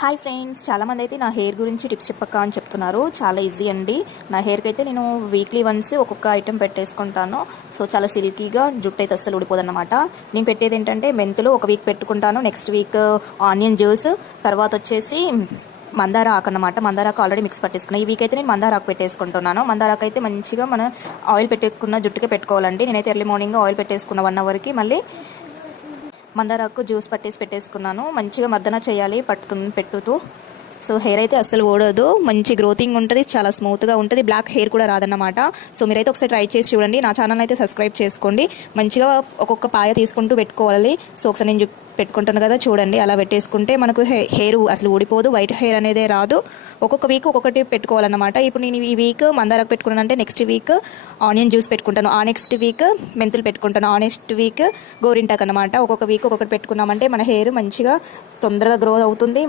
Hi friends, చాలామంది అయితే నా హెయిర్ గురించి టిప్స్ చెప్పక్క అని చెప్తున్నారు. చాలా ఈజీ అండి. నా హెయిర్కి అయితే నేను వీక్లీ వన్స్ ఒక్కొక్క ఐటెం పెట్టేసుకుంటాను. సో చాలా సిల్కీగా జుట్టు అయితే అస్సలు ఊడిపోదన్నమాట. నేను పెట్టేది ఏంటంటే మెంతులు ఒక వీక్ పెట్టుకుంటాను, నెక్స్ట్ వీక్ ఆనియన్ జ్యూస్, తర్వాత వచ్చేసి మందార ఆకు అన్నమాట. మందార ఆకు ఆల్రెడీ మిక్స్ పట్టేసుకున్నాను. ఈ వీక్ అయితే నేను మందార ఆకు పెట్టేసుకుంటున్నాను. మందార ఆకు అయితే మంచిగా మన ఆయిల్ పెట్టుకున్న జుట్టుకే పెట్టుకోవాలండి. నేనైతే ఎర్లీ మార్నింగ్ ఆయిల్ పెట్టేసుకున్న 1 అవర్కి మళ్ళీ మందారాకు జ్యూస్ పెట్టేసుకున్నాను. మంచిగా మర్దన చేయాలి పెట్టుతూ. సో హెయిర్ అయితే అస్సలు ఓడదు, మంచి గ్రోతింగ్ ఉంటుంది, చాలా స్మూత్గా ఉంటుంది, బ్లాక్ హెయిర్ కూడా రాదన్నమాట. సో మీరైతే ఒకసారి ట్రై చేసి చూడండి. నా ఛానల్ అయితే సబ్స్క్రైబ్ చేసుకోండి. మంచిగా ఒక్కొక్క పాయ తీసుకుంటూ పెట్టుకోవాలి. సో ఒకసారి నేను పెట్టుకుంటాను కదా, చూడండి. అలా పెట్టేసుకుంటే మనకు హెయిర్ అసలు ఊడిపోదు, వైట్ హెయిర్ అనేది రాదు. ఒక్కొక్క వీక్ ఒక్కొక్కటి పెట్టుకోవాలన్నమాట. ఇప్పుడు నేను ఈ వీక్ మందారకు పెట్టుకున్నానంటే నెక్స్ట్ వీక్ ఆనియన్ జ్యూస్ పెట్టుకుంటాను, ఆ నెక్స్ట్ వీక్ మెంతులు పెట్టుకుంటాను, ఆ నెక్స్ట్ వీక్ గోరింటాకు అన్నమాట. ఒక్కొక్క వీక్ ఒక్కొక్కటి పెట్టుకున్నామంటే మన హెయిర్ మంచిగా తొందరగా గ్రో అవుతుంది.